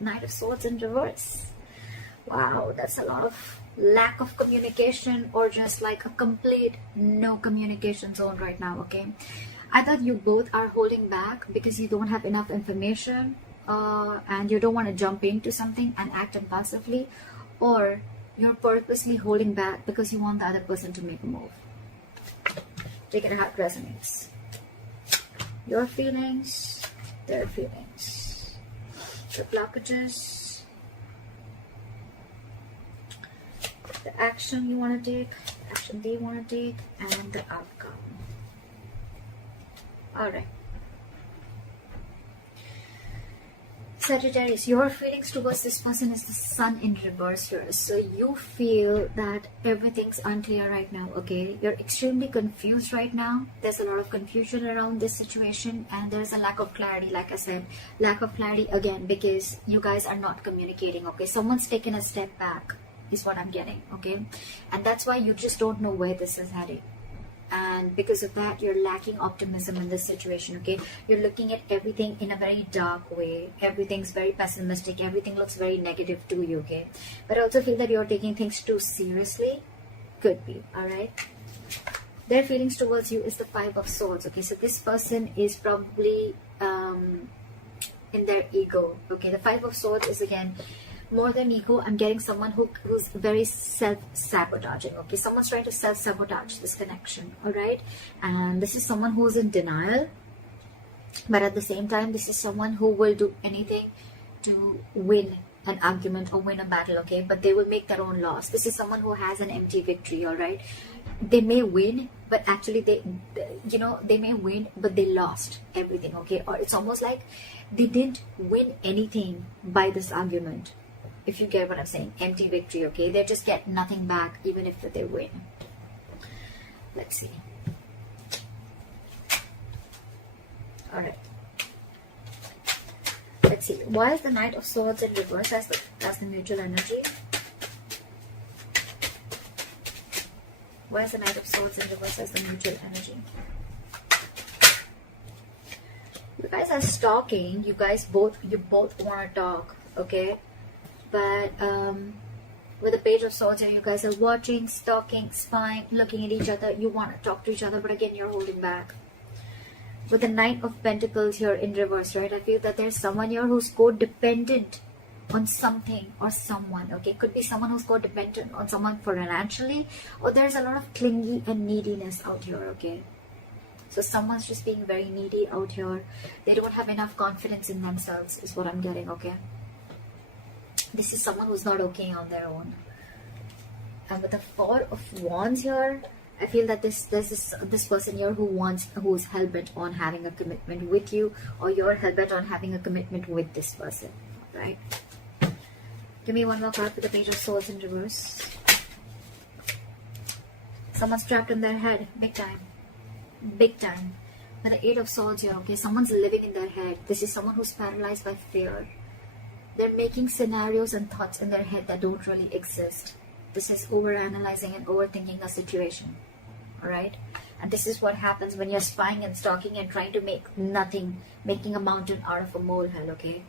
Knight of Swords in reverse. Wow, that's a lot of lack of communication, or just like a complete no communication zone right now, okay? Either you both are holding back because you don't have enough information, and you don't want to jump into something and act impulsively, or you're purposely holding back because you want the other person to make a move. Take it how it resonates. Your feelings, their feelings. The blockages, the action you want to take, the action they want to take, and the outcome. Alright. Sagittarius, your feelings towards this person is the Sun in reverse here. So you feel that everything's unclear right now, okay? You're extremely confused right now. There's a lot of confusion around this situation, and there's a lack of clarity, like I said. Lack of clarity again because you guys are not communicating, okay? Someone's taken a step back is what I'm getting, okay? And that's why you just don't know where this is heading. And because of that, you're lacking optimism in this situation, okay? You're looking at everything in a very dark way. Everything's very pessimistic. Everything looks very negative to you, okay? But I also feel that you're taking things too seriously. Could be, all right? Their feelings towards you is the Five of Swords, okay? So this person is probably in their ego, okay? The Five of Swords is, again, more than ego. I'm getting someone who's very self-sabotaging, okay? Someone's trying to self-sabotage this connection, all right? And this is someone who's in denial, but at the same time, this is someone who will do anything to win an argument or win a battle, okay? But they will make their own loss. This is someone who has an empty victory, all right? They may win, but actually they may win, but they lost everything, okay? Or it's almost like they didn't win anything by this argument. If you get what I'm saying, empty victory, okay? They just get nothing back even if they win. Let's see. Alright. Let's see. Why is the Knight of Swords in reverse as the mutual energy? Why is the Knight of Swords in reverse as the mutual energy? You guys are stalking. You both want to talk, okay? But with the Page of Swords here, you guys are watching, stalking, spying, looking at each other. You want to talk to each other, but again, you're holding back. With the Knight of Pentacles here in reverse, right? I feel that there's someone here who's codependent on something or someone, okay? Could be someone who's codependent on someone financially, or there's a lot of clingy and neediness out here, okay? So someone's just being very needy out here. They don't have enough confidence in themselves is what I'm getting, okay? This is someone who's not okay on their own. And with the Four of Wands here, I feel that there's this person here who's hell-bent on having a commitment with you, or you're hell-bent on having a commitment with this person, right? Give me one more card for the Page of Swords in reverse. Someone's trapped in their head, big time. Big time. With the Eight of Swords here, okay? Someone's living in their head. This is someone who's paralyzed by fear. They're making scenarios and thoughts in their head that don't really exist. This is overanalyzing and overthinking a situation. Alright? And this is what happens when you're spying and stalking and trying to make nothing, making a mountain out of a molehill, okay?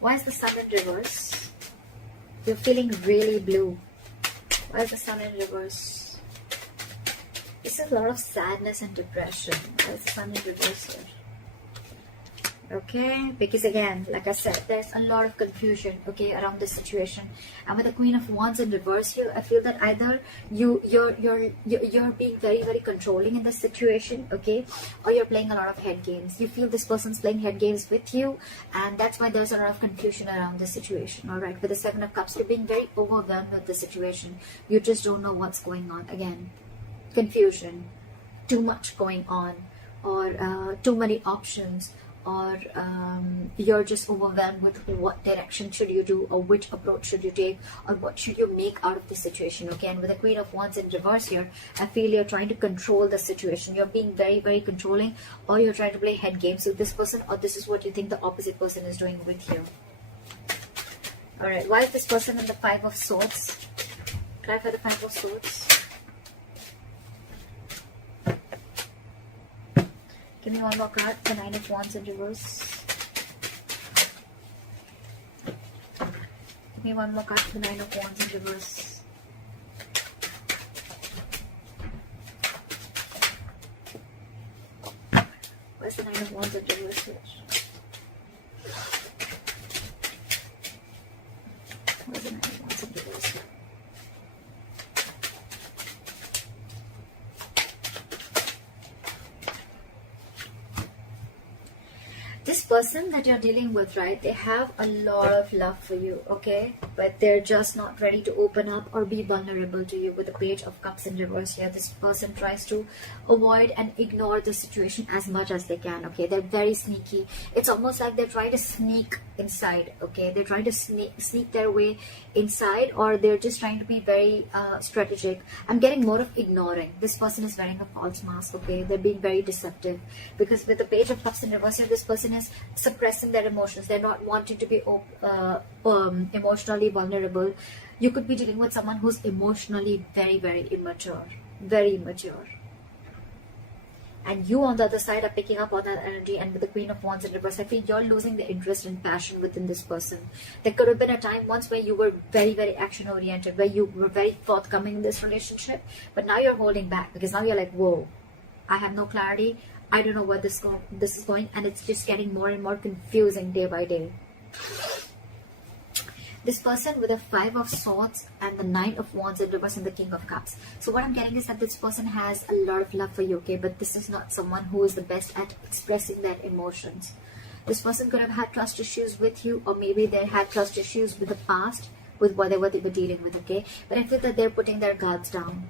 Why is the Sun in reverse? You're feeling really blue. Why is the Sun in reverse? This is a lot of sadness and depression. Why is the Sun in reverse here? Okay, because again, like I said, there's a lot of confusion, okay, around this situation. And with the Queen of Wands in reverse here, I feel that either you're being very, very controlling in this situation, okay, or you're playing a lot of head games. You feel this person's playing head games with you, and that's why there's a lot of confusion around this situation. All right, with the Seven of Cups, you're being very overwhelmed with the situation. You just don't know what's going on. Again, confusion, too much going on, or too many options, or you're just overwhelmed with what direction should you do, or which approach should you take, or what should you make out of the situation, okay? And with the Queen of Wands in reverse here, I feel you're trying to control the situation. You're being very, very controlling, or you're trying to play head games with this person, or this is what you think the opposite person is doing with you. Alright, why is this person in the Five of Swords? Try for the Five of Swords. Give me one more card. The Nine of Wands in reverse. Give me one more card. The Nine of Wands in reverse. Where's the Nine of Wands in reverse here? Where's the Nine of Wands in reverse here? This person that you're dealing with, right, they have a lot of love for you, okay? But they're just not ready to open up or be vulnerable to you. With the Page of Cups in reverse here, this person tries to avoid and ignore the situation as much as they can, okay? They're very sneaky. It's almost like they're trying to sneak inside, okay? They're trying to sneak their way inside, or they're just trying to be very strategic. I'm getting more of ignoring. This person is wearing a false mask, okay? They're being very deceptive, because with the Page of Cups in reverse here, this person is suppressing their emotions. They're not wanting to be emotionally vulnerable. You could be dealing with someone who's emotionally very, very immature, very immature. And you on the other side are picking up on that energy. And with the Queen of Wands in reverse, I feel you're losing the interest and passion within this person. There could have been a time once where you were very, very action oriented, where you were very forthcoming in this relationship, but now you're holding back, because now you're like, whoa, I have no clarity. I don't know where this is going, and it's just getting more and more confusing day by day. This person with a Five of Swords and the Nine of Wands in reverse and the King of Cups. So what I'm getting is that this person has a lot of love for you, okay? But this is not someone who is the best at expressing their emotions. This person could have had trust issues with you, or maybe they had trust issues with the past, with whatever they were dealing with, okay? But I feel that they're putting their guards down.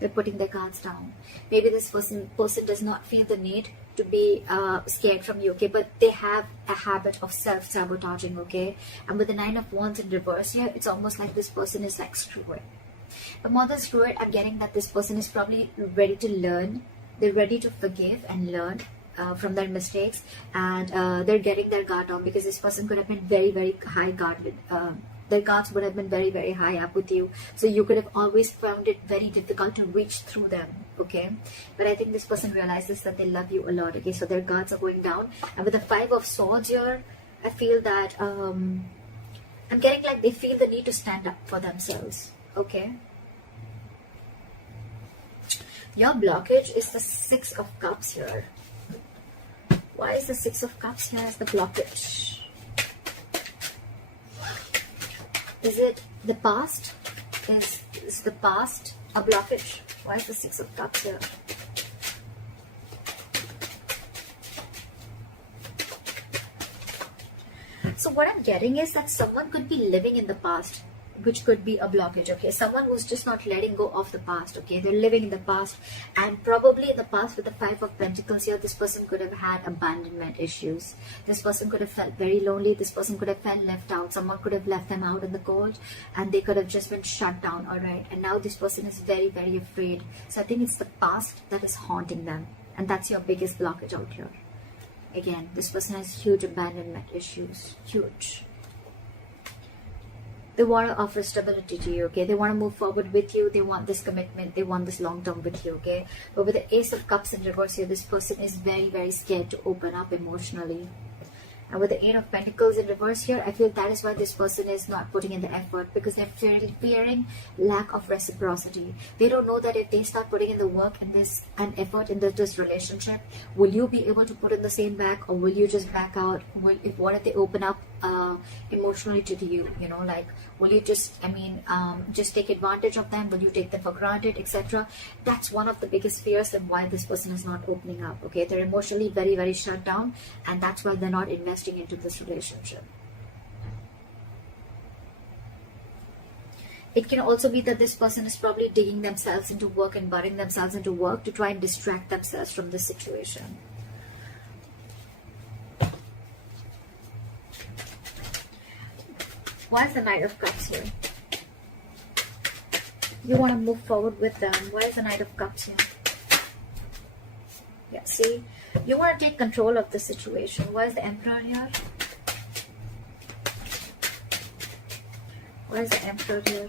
They're putting their guards down. Maybe this person does not feel the need to be scared from you, okay? But they have a habit of self-sabotaging, okay? And with the Nine of Wands in reverse here, it's almost like this person is like, screw it. But more than screw it, I'm getting that this person is probably ready to learn. They're ready to forgive and learn from their mistakes. And they're getting their guard down, because this person could have been very, very high guarded. Their guards would have been very, very high up with you. So you could have always found it very difficult to reach through them, okay? But I think this person realizes that they love you a lot, okay? So their guards are going down. And with the Five of Swords here, I feel that I'm getting like they feel the need to stand up for themselves, okay? Your blockage is the Six of Cups here. Why is the Six of Cups here as the blockage? Is it the past? Is the past a blockage? Why is the Six of Cups here? So what I'm getting is that someone could be living in the past, which could be a blockage, okay? Someone who's just not letting go of the past, okay? They're living in the past, and probably in the past with the Five of Pentacles here, this person could have had abandonment issues. This person could have felt very lonely. This person could have felt left out. Someone could have left them out in the cold, and they could have just been shut down, all right? And now this person is very, very afraid. So I think it's the past that is haunting them, and that's your biggest blockage out here. Again, this person has huge abandonment issues, huge. They want to offer stability to you, okay? They want to move forward with you. They want this commitment. They want this long term with you, okay? But with the Ace of Cups in reverse here, this person is very, very scared to open up emotionally. And with the Eight of Pentacles in reverse here, I feel that is why this person is not putting in the effort, because they're fearing lack of reciprocity. They don't know that if they start putting in the work and effort in this relationship, will you be able to put in the same back, or will you just back out? What if they open up emotionally to you? You know, like, will you just, just take advantage of them? Will you take them for granted, etc.? That's one of the biggest fears and why this person is not opening up, okay? They're emotionally very, very shut down, and that's why they're not investing into this relationship. It can also be that this person is probably digging themselves into work and burying themselves into work to try and distract themselves from this situation. Why is the Knight of Cups here? You want to move forward with them. Why is the Knight of Cups here? Yeah, see? You want to take control of the situation. Why is the Emperor here? Why is the Emperor here?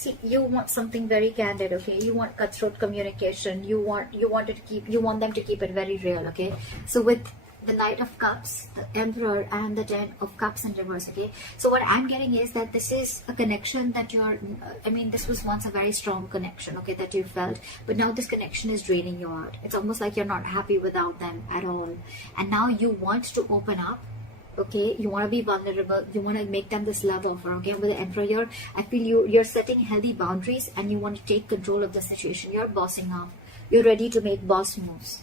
See, you want something very candid, okay? You want cutthroat communication. You want them to keep it very real, okay? So with the Knight of Cups, the Emperor, and the Ten of Cups in reverse, okay? So what I'm getting is that this is a connection that this was once a very strong connection, okay, that you felt, but now this connection is draining you out. It's almost like you're not happy without them at all. And now you want to open up, okay? You want to be vulnerable. You want to make them this love offer, okay? With the Emperor here, I feel you're setting healthy boundaries and you want to take control of the situation. You're bossing up. You're ready to make boss moves.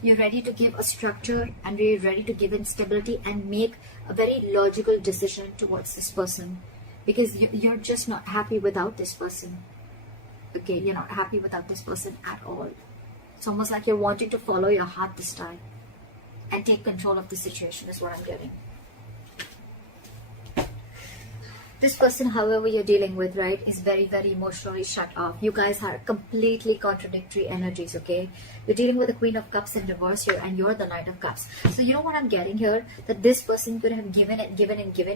You're ready to give a structure and you're ready to give in stability and make a very logical decision towards this person, because you're just not happy without this person. Okay, you're not happy without this person at all. It's almost like you're wanting to follow your heart this time and take control of the situation is what I'm getting. This person, however, you're dealing with, right, is very, very emotionally shut off. You guys are completely contradictory energies, okay? You're dealing with the Queen of Cups in reverse here, and you're the Knight of Cups. So you know what I'm getting here? That this person could have given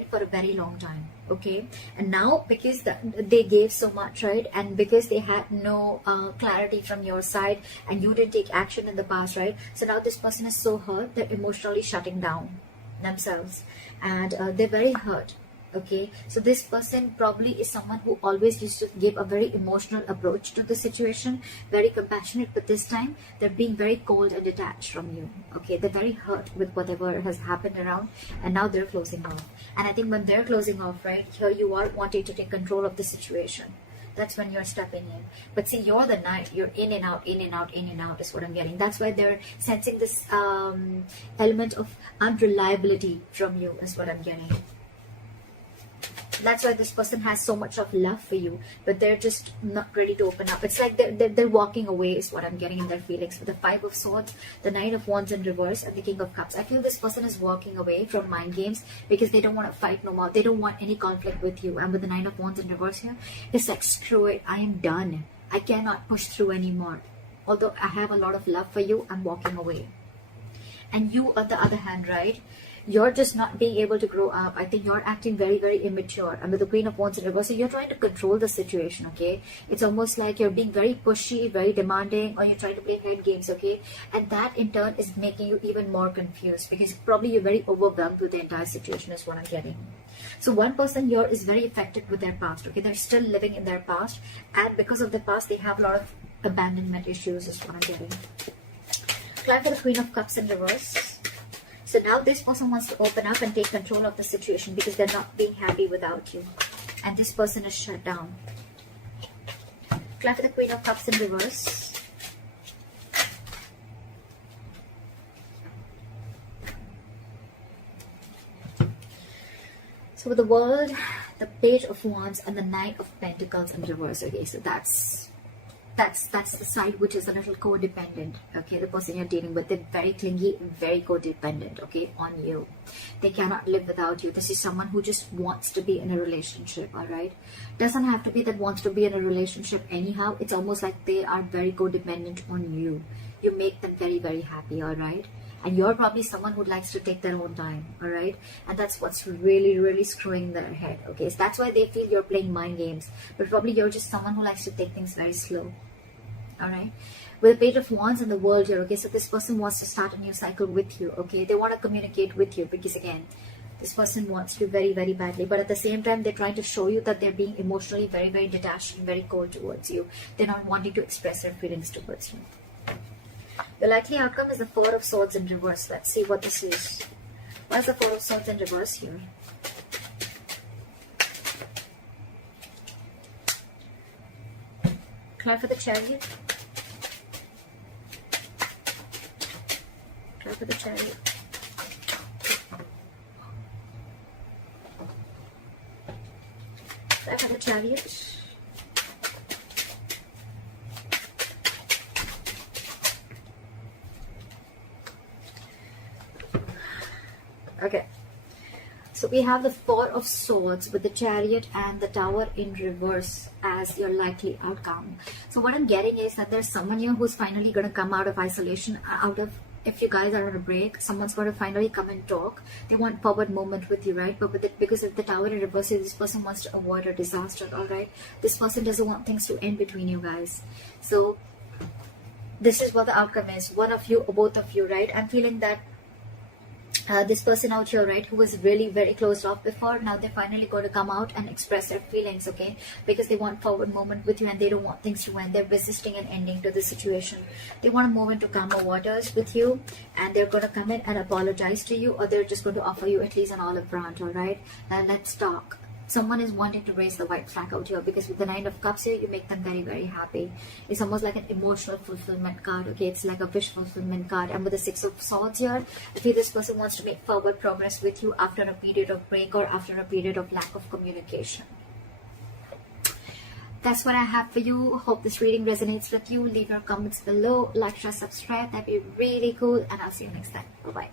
for a very long time, okay? And now, because they gave so much, right, and because they had no clarity from your side, and you didn't take action in the past, right? So now this person is so hurt, they're emotionally shutting down themselves, and they're very hurt. Okay, so this person probably is someone who always used to give a very emotional approach to the situation, very compassionate, but this time they're being very cold and detached from you. Okay, they're very hurt with whatever has happened around, and now they're closing off. And I think when they're closing off, right, here you are wanting to take control of the situation. That's when you're stepping in. But see, you're the Knight. You're in and out, in and out, in and out is what I'm getting. That's why they're sensing this element of unreliability from you is what I'm getting. That's why this person has so much of love for you, but they're just not ready to open up. It's like they're walking away is what I'm getting in their feelings. With the Five of Swords, the Nine of Wands in reverse, and the King of Cups. I feel this person is walking away from mind games because they don't want to fight no more. They don't want any conflict with you. And with the Nine of Wands in reverse here, it's like, screw it, I am done. I cannot push through anymore. Although I have a lot of love for you, I'm walking away. And you, on the other hand, right, you're just not being able to grow up. I think you're acting very, very immature. And with the Queen of Wands in reverse, so you're trying to control the situation, okay? It's almost like you're being very pushy, very demanding, or you're trying to play head games, okay? And that in turn is making you even more confused because probably you're very overwhelmed with the entire situation is what I'm getting. So one person here is very affected with their past, okay? They're still living in their past, and because of the past, they have a lot of abandonment issues is what I'm getting. Climb for the Queen of Cups in reverse. So now this person wants to open up and take control of the situation because they're not being happy without you. And this person is shut down. Climb for the Queen of Cups in reverse. So with the World, the Page of Wands, and the Knight of Pentacles in reverse. Okay, so that's the side which is a little codependent. Okay, the person you're dealing with, they're very clingy, very codependent, okay, on you. They cannot live without you. This is someone who just wants to be in a relationship, all right? Doesn't have to be that wants to be in a relationship anyhow. It's almost like they are very codependent on you. You make them very, very happy, all right? And you're probably someone who likes to take their own time, all right? And that's what's really, really screwing their head, okay? So that's why they feel you're playing mind games. But probably you're just someone who likes to take things very slow, all right? With the Page of Wands in the World here, okay? So this person wants to start a new cycle with you, okay? They want to communicate with you because, again, this person wants you very, very badly. But at the same time, they're trying to show you that they're being emotionally very, very detached and very cold towards you. They're not wanting to express their feelings towards you. The likely outcome is the Four of Swords in reverse. Let's see what this is. Why is the Four of Swords in reverse here? Climb for the Chariot. Climb for the Chariot. Climb for the Chariot. Okay, so we have the Four of Swords with the Chariot and the Tower in reverse as your likely outcome. So what I'm getting is that there's someone here who's finally going to come out of isolation, out of if you guys are on a break, someone's going to finally come and talk. They want forward movement with you, right? But because of the Tower in reverse, this person wants to avoid a disaster, all right? This person doesn't want things to end between you guys. So this is what the outcome is. One of you or both of you, right? I'm feeling that this person out here, right, who was really very closed off before, now they're finally going to come out and express their feelings, okay? Because they want forward movement with you and they don't want things to end. They're resisting an ending to the situation. They want to move into calmer waters with you, and they're going to come in and apologize to you, or they're just going to offer you at least an olive branch, all right? Now let's talk. Someone is wanting to raise the white flag out here, because with the Nine of Cups here, you make them very, very happy. It's almost like an emotional fulfillment card, okay? It's like a wish fulfillment card. And with the Six of Swords here, I feel this person wants to make forward progress with you after a period of break or after a period of lack of communication. That's what I have for you. Hope this reading resonates with you. Leave your comments below. Like, share, subscribe. That'd be really cool. And I'll see you next time. Bye-bye.